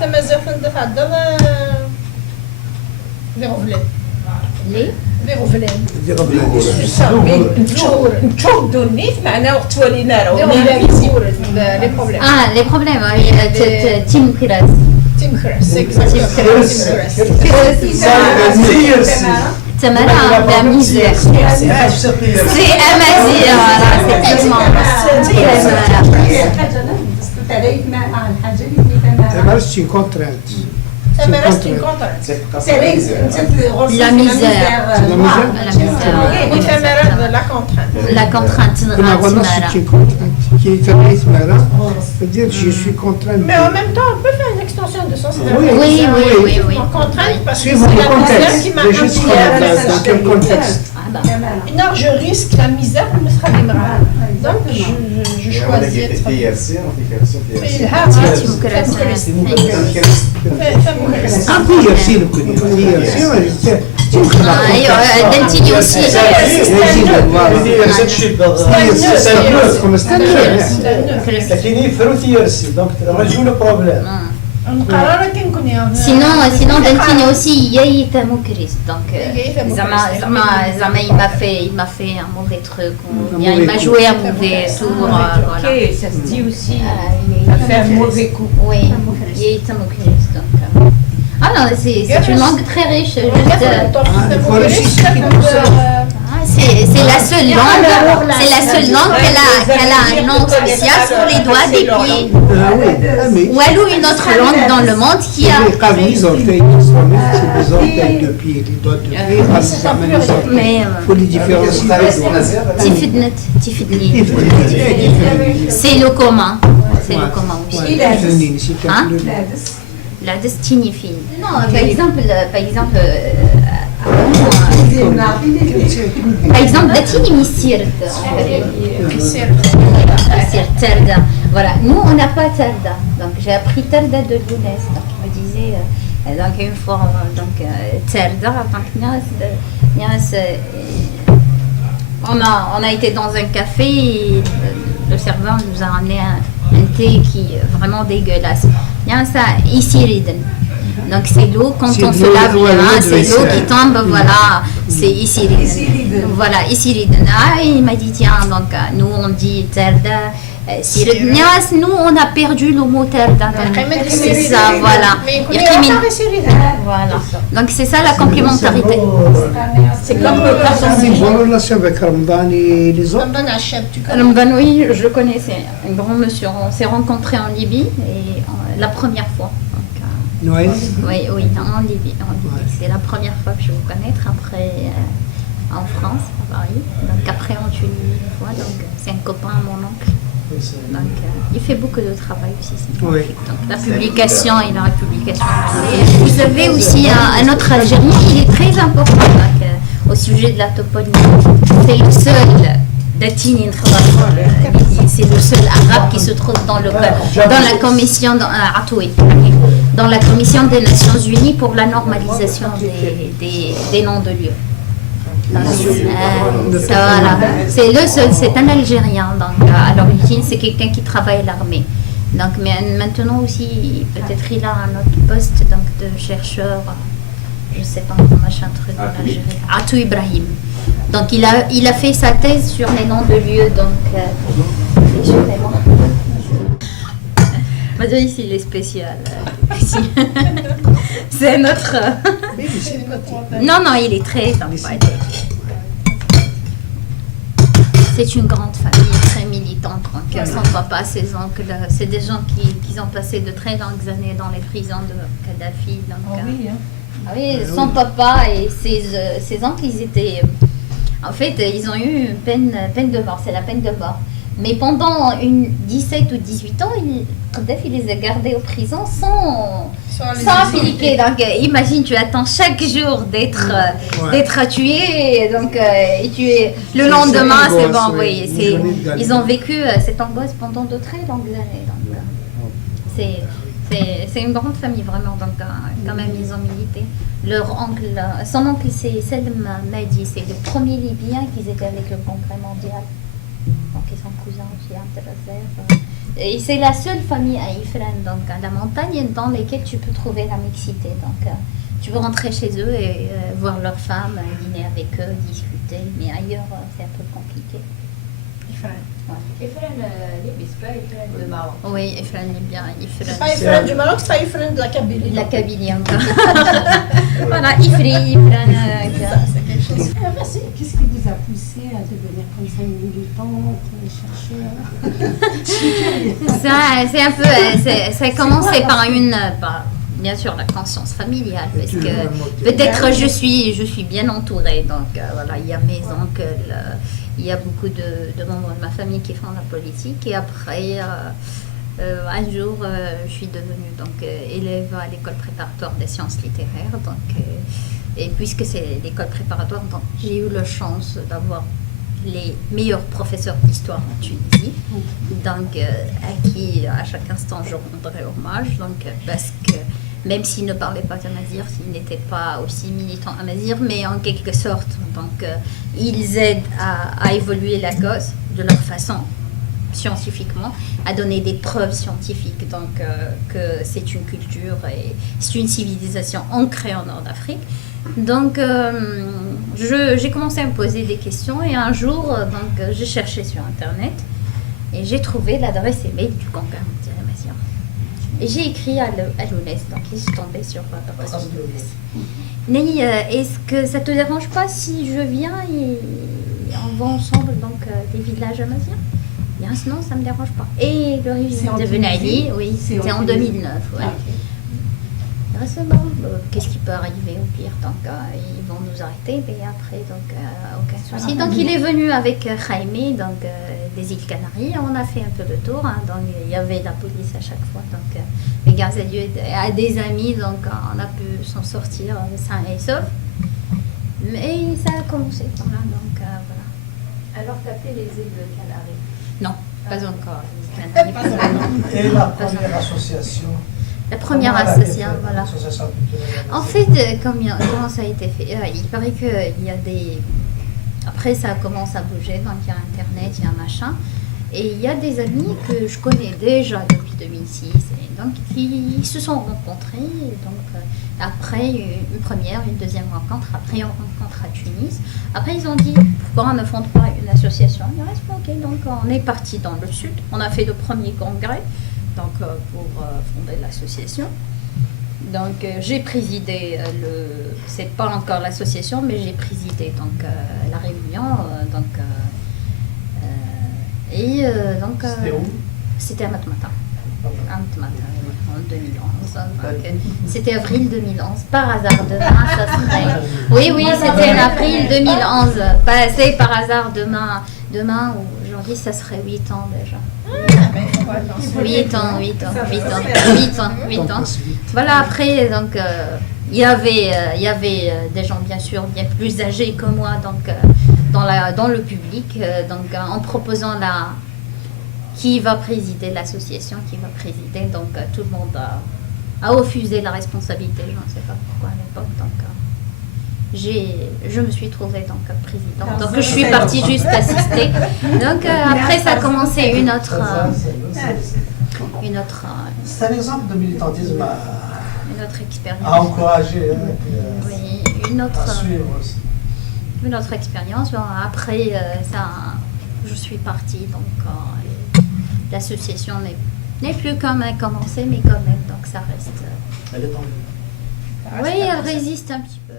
فما زفن دفع الدواء لي غفلان ليه؟ لي غفلان نشوف دونيت معنا وقت ولينا راه لي بروبليم لي بروبليم تيم كراس تيم كراس تمارا لا ميزير سي امازيغ voilà c'est tellement تمارا c'est une contrainte. تمارا c'est une contrainte la misère la contrainte la contrainte C'est une contrainte qui est très تمارا c'est-à-dire je suis contraint. mais en même temps on peut faire une extension de son oui contrainte parce que suivant c'est le la misère qui m'a contexte, dans quel contexte. non je risque la misère pour me سخدمها donc je choisis في الهاء هي يصير هي ايوه دنتيني aussi لكن يفرو تيرسي دونك رجعوا لو بروبليم نقرر كي نكون sinon Dentini aussi il est mokris donc Zama il m'a fait un mauvais truc ou bien il m'a joué un mauvais tour voilà ça se dit aussi a fait un mauvais coup oui il est mokris donc ah non c'est une langue très riche c'est la seule langue qu'elle a un nom spécial sur les doigts des pieds. Ou elle ou une autre langue dans le monde qui a. Les orteils, c'est des orteils de pied, les doigts de pied. Mais pour les différencier. Tifidni. C'est le commun. C'est le commun aussi. Hein? La destinée fine. Non, par exemple, Datini Missird. Terda. Voilà, nous on n'a pas Terda. Donc j'ai appris Terda de Lounès. Donc je me disais, donc une fois, donc Terda, on a été dans un café et le serveur nous a ramené un thé qui est vraiment dégueulasse. Il y a ça, Isiriden. Donc c'est l'eau, quand on se lave les mains, c'est l'eau qui tombe, voilà, c'est Isiriden. Voilà, Isiriden. Ah, il m'a dit, tiens, donc nous on dit Terda, Siridnias, nous on a perdu le mot Terda. C'est ça, voilà. Voilà. Donc c'est ça la complémentarité. c'est comme Une bonne relation avec Ramadan et les autres. Ramadan, oui, je le connaissais, un grand monsieur. On s'est rencontrés en Libye et la première fois. Noël. Oui, en Libye. Ouais. C'est la première fois que je vous connaître, après en France, à Paris. Donc après en Tunisie une fois, donc c'est un copain à mon oncle. Donc il fait beaucoup de travail aussi. Oui. Donc la publication et la republication. Vous avez aussi un autre Algérien, il est très important donc, au sujet de la toponymie. C'est le seul Datini, c'est le seul arabe qui se trouve dans la commission dans la commission des Nations Unies pour la normalisation des noms de lieux. Voilà. C'est le seul, c'est un Algérien. Donc à l'origine, c'est quelqu'un qui travaille à l'armée. Donc mais maintenant aussi, peut-être il a un autre poste donc de chercheur. Je sais pas, machin truc en Algérie. Atou Ibrahim. Donc il a fait sa thèse sur les noms de lieux, donc Madrid il est spécial. C'est un autre. Non, il est très sympa. C'est une grande famille, très militante. Donc son papa, ses oncles, c'est des gens qui ont passé de très longues années dans les prisons de Kadhafi. Donc, oui, son papa et ses oncles, ils étaient. En fait, ils ont eu une peine de mort, c'est la peine de mort. Mais pendant 17 ou 18 ans, Kadhafi les a gardés aux prisons sans appliquer. Donc, imagine, tu attends chaque jour d'être tué, donc et tué le lendemain, c'est bon, oui. Ils ont vécu cette angoisse pendant de très longues années. Donc, c'est une grande famille, vraiment. Donc, quand même, ils ont milité. Son oncle, c'est Selm Mahdi, c'est le premier Libyen qui était avec le Congrès mondial. Donc, ils sont cousins aussi, Et c'est la seule famille à Ifrane, donc à la montagne, dans laquelle tu peux trouver la mixité. Donc tu peux rentrer chez eux et voir leurs femmes, dîner avec eux, discuter. Mais ailleurs, c'est un peu compliqué. Ifrane libye, c'est pas Ifrane de Maroc. Oui, Ifrane libyen, Ifrane. C'est pas Ifrane du Maroc, c'est pas Ifrane de la Kabylie. La Kabylie encore. Voilà, Ifri, Ifrane. C'est quelque chose. Merci. Qu'est-ce qui vous a poussé à devenir comme ça une militante, chercheuse? C'est un peu, ça a commencé par bien sûr la conscience familiale, parce que peut-être je suis bien entourée, donc voilà, il y a mes oncles, il y a beaucoup de membres de ma famille qui font la politique, et après un jour je suis devenue donc élève à l'école préparatoire des sciences littéraires, donc et puisque c'est l'école préparatoire, donc j'ai eu la chance d'avoir les meilleurs professeurs d'histoire en Tunisie, donc à qui à chaque instant je rendrai hommage, donc parce que même s'ils ne parlaient pas amazigh, s'ils n'étaient pas aussi militants amazigh, mais en quelque sorte, donc ils aident à évoluer la cause de leur façon, scientifiquement, à donner des preuves scientifiques, donc que c'est une culture et c'est une civilisation ancrée en Nord-Afrique. Donc j'ai commencé à me poser des questions, et un jour, donc j'ai cherché sur Internet et j'ai trouvé l'adresse email du Congrès mondial amazigh. Et j'ai écrit à l'UNES, donc je suis tombée sur l'adresse de l'UNES. Nelly, est-ce que ça te dérange pas si je viens et on va ensemble donc des villages amazighs? Bien, sinon ça me dérange pas. Et le régime de Ben Ali, oui, c'était en 2009. Ouais. C'est bon, qu'est-ce qui peut arriver au pire? Donc ils vont nous arrêter, mais après donc aucun souci. Donc il est venu avec Jaime, donc des îles Canaries. On a fait un peu le tour, hein, donc il y avait la police à chaque fois. Donc mais grâce à Dieu, à des amis, donc on a pu s'en sortir sain et sauf. Mais ça a commencé par là, donc voilà. Alors tu as fait les îles de Canaries? Non, pas encore. Les Canaries, pas encore. Et la première association? La première association, voilà. En fait, comment ça a été fait? Il paraît qu'il y a des... Après, ça commence à bouger, donc il y a Internet, il y a un machin. Et il y a des amis que je connais déjà depuis 2006, et donc qui se sont rencontrés. Et donc, après, une première, une deuxième rencontre, après une rencontre à Tunis. Après, ils ont dit, pourquoi on ne fonde pas une association? Il reste ok, donc on est parti dans le sud. On a fait le premier congrès. Donc, pour fonder l'association. Donc, j'ai présidé c'est pas encore l'association, mais j'ai présidé donc la réunion. C'était où? C'était à Matmata. En 2011. C'était avril 2011. Par hasard, demain, ça serait... Oui, c'était en avril 2011. C'est par hasard demain ou aujourd'hui, ça serait 8 ans déjà. 8 ans. Voilà, après, donc, il y avait des gens, bien sûr, bien plus âgés que moi, donc, dans le public, donc, en proposant qui va présider l'association, donc, tout le monde a refusé la responsabilité, je ne sais pas pourquoi à l'époque, donc, je me suis trouvée donc présidente. Donc je suis partie juste assister. Donc après ça a commencé une autre. C'est un exemple de militantisme une autre expérience. À encourager. Oui, une autre. À suivre aussi. Une autre expérience. Après je suis partie, donc l'association n'est plus comme elle commençait, mais quand même, donc ça reste. Elle est en vie. Oui, elle résiste un petit peu.